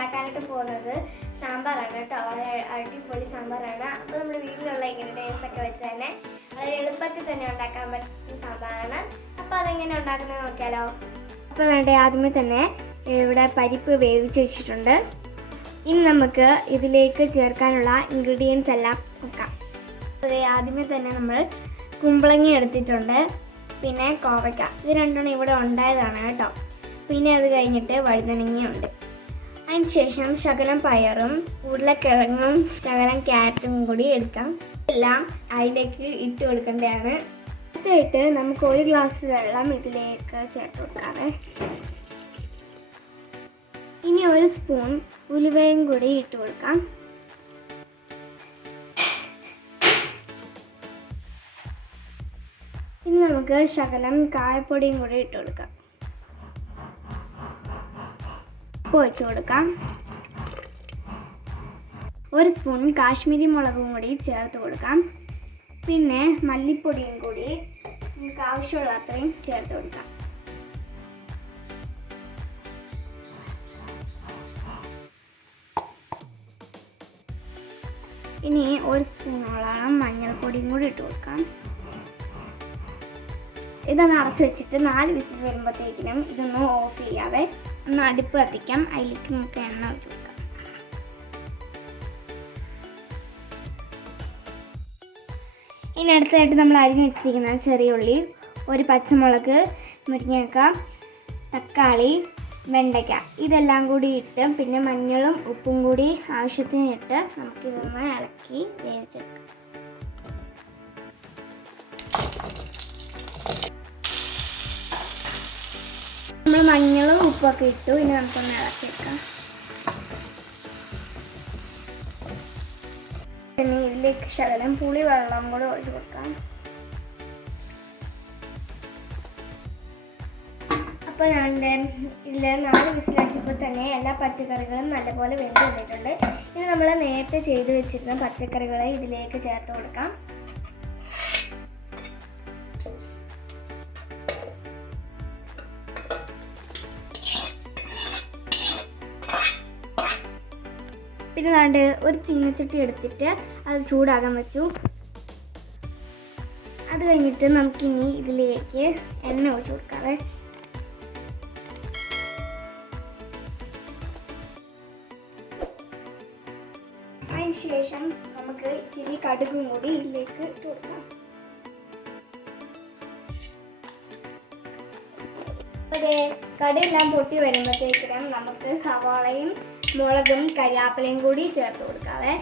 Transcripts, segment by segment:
ഉണ്ടാക്കാനായിട്ട് പോകുന്നത് സാമ്പാറാണ് കേട്ടോ. വളരെ അടിപൊളി സാമ്പാറാണ്. അപ്പോൾ നമ്മൾ വീട്ടിലുള്ള ഇൻഗ്രീഡിയൻസ് ഒക്കെ വെച്ച് തന്നെ വളരെ എളുപ്പത്തിൽ തന്നെ ഉണ്ടാക്കാൻ പറ്റുന്ന സാമ്പാറാണ്. അപ്പോൾ അതെങ്ങനെ ഉണ്ടാക്കുന്നത് നോക്കിയാലോ. അപ്പോൾ വേണ്ട ആദ്യമേ തന്നെ ഇവിടെ പരിപ്പ് വേവിച്ച് വെച്ചിട്ടുണ്ട്. ഇനി നമുക്ക് ഇതിലേക്ക് ചേർക്കാനുള്ള ഇൻഗ്രീഡിയൻസ് എല്ലാം നോക്കാം. അപ്പോൾ ആദ്യമേ തന്നെ നമ്മൾ കുമ്പളങ്ങ എടുത്തിട്ടുണ്ട്, പിന്നെ കോവയ്ക്ക. ഇത് രണ്ടെണ്ണം ഇവിടെ ഉണ്ടായതാണ് കേട്ടോ. പിന്നെ അത് കഴിഞ്ഞിട്ട് വഴുതനങ്ങയുണ്ട്. അതിന് ശേഷം ശകലം പയറും ഉരുളക്കിഴങ്ങും ശകലം ക്യാരറ്റും കൂടി എടുക്കാം. എല്ലാം അതിലേക്ക് ഇട്ട് കൊടുക്കേണ്ടതാണ്. അടുത്തായിട്ട് നമുക്ക് 1 ഗ്ലാസ് വെള്ളം ഇതിലേക്ക് ചേർത്ത് കൊടുക്കാവേ. ഇനി 1 സ്പൂൺ ഉലുവയും കൂടി ഇട്ട് കൊടുക്കാം. ഇനി നമുക്ക് ശകലം കായപ്പൊടിയും കൂടി ഇട്ട് കൊടുക്കാം. ഉപ്പ് വെച്ച് കൊടുക്കാം. 1 സ്പൂൺ കാശ്മീരി മുളകും കൂടി ചേർത്ത് കൊടുക്കാം. പിന്നെ മല്ലിപ്പൊടിയും കൂടി നമുക്ക് ആവശ്യമുള്ള അത്രയും ചേർത്ത് കൊടുക്കാം. ഇനി 1 സ്പൂണോളം മഞ്ഞൾപ്പൊടിയും കൂടി ഇട്ട് കൊടുക്കാം. ഇതൊന്ന് അടച്ചു വെച്ചിട്ട് 4 വിസിൽ വരുമ്പോഴത്തേക്കിനും ഇതൊന്ന് ഓഫ് ചെയ്യാവേ. ഒന്ന് അടുപ്പ് കത്തിക്കാം. അതിലേക്ക് നമുക്ക് എണ്ണ ഒഴിച്ച് കൊടുക്കാം. ഇനി അടുത്തായിട്ട് നമ്മൾ അരിഞ്ഞ് വെച്ചിരിക്കുന്ന ചെറിയ ഉള്ളി, 1 പച്ചമുളക്, മുരിങ്ങക്ക, തക്കാളി, വെണ്ടയ്ക്ക ഇതെല്ലാം കൂടി ഇട്ട് പിന്നെ മഞ്ഞളും ഉപ്പും കൂടി ആവശ്യത്തിന് ഇട്ട് നമുക്കിതൊന്ന് ഇളക്കി വേവിച്ചെടുക്കാം. നമ്മൾ മഞ്ഞളും ഉപ്പൊക്കെ ഇട്ടു. ഇനി നമുക്കൊന്ന് ഇളക്കിയെടുക്കാം. പിന്നെ ഇതിലേക്ക് ശകലം പുളി വെള്ളം കൂടെ ഒഴിച്ച് കൊടുക്കാം. അപ്പോൾ ഞാൻ ഇതിൽ 4 വിസിലടിച്ചപ്പോൾ തന്നെ എല്ലാ പച്ചക്കറികളും നല്ലപോലെ വെന്ത് വന്നിട്ടുണ്ട്. ഇനി നമ്മൾ നേരത്തെ ചെയ്ത് വെച്ചിരുന്ന പച്ചക്കറികളെ ഇതിലേക്ക് ചേർത്ത് കൊടുക്കാം. പിന്നെ ദാണ്ട് ഒരു ചീനച്ചട്ടി എടുത്തിട്ട് അത് ചൂടാകാൻ വെച്ചു. അത് കഴിഞ്ഞിട്ട് നമുക്കിനി ഇതിലേക്ക് എണ്ണ ഒഴിച്ച് കൊടുക്കാവേ. അതിന് ശേഷം നമുക്ക് ഇച്ചിരി കടുകും കൂടി ഇതിലേക്ക് ഇട്ട് കൊടുക്കാം. അതെ, കടുകെല്ലാം പൊട്ടി വരുമ്പോഴത്തേക്കിനും നമുക്ക് സവാളയും മുളകും കരിയാപ്പിലയും കൂടി ചേർത്ത് കൊടുക്കാവേ.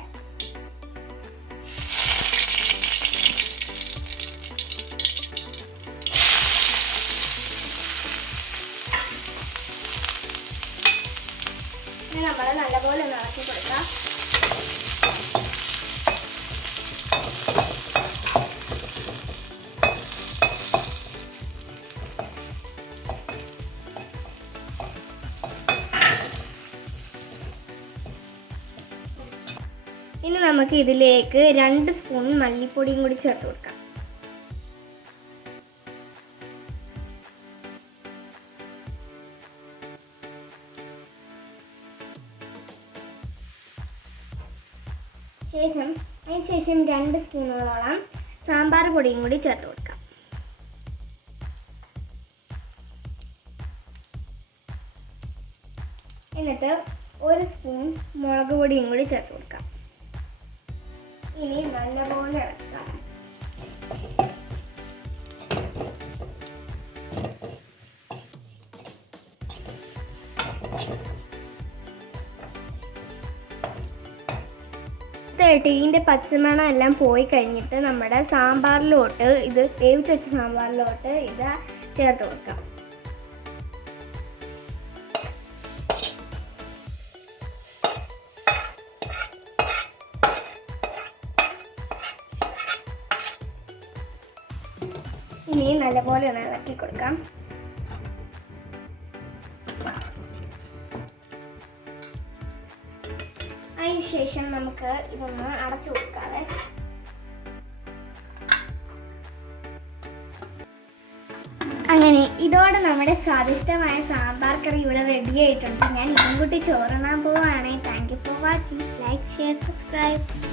ഇനി നമ്മൾ നല്ലപോലെ ഒന്ന് ഇളക്കി കൊടുക്കാം. ഇനി നമുക്ക് ഇതിലേക്ക് 2 സ്പൂൺ മല്ലിപ്പൊടിയും കൂടി ചേർത്ത് കൊടുക്കാം. അതിനുശേഷം 2 സ്പൂണോളം സാമ്പാർ പൊടിയും കൂടി ചേർത്ത് കൊടുക്കാം. എന്നിട്ട് 1 സ്പൂൺ മുളക് പൊടിയും കൂടി ചേർത്ത് കൊടുക്കാം. ഇനി നല്ലപോലെ ഇളക്കാം. ഇതിൻ്റെ പച്ചമണം എല്ലാം പോയി കഴിഞ്ഞിട്ട് നമ്മുടെ സാമ്പാറിലോട്ട് ഇത് വേവിച്ച് വെച്ച സാമ്പാറിലോട്ട് ഇത് ചേർത്ത് കൊടുക്കാം. ഇനി നല്ലപോലെ ഒന്ന് ഇളക്കി കൊടുക്കാം. അതിനുശേഷം നമുക്ക് ഇതൊന്ന് അടച്ചു കൊടുക്കാവേ. അങ്ങനെ ഇതോടെ നമ്മുടെ സ്വാദിഷ്ടമായ സാമ്പാർ കറി ഇവിടെ റെഡി ആയിട്ടുണ്ട്. ഞാൻ ഇതും കൂട്ടി ചോറുണ്ണാൻ പോവുകയാണ്. Thank you for watching. Like, share, subscribe.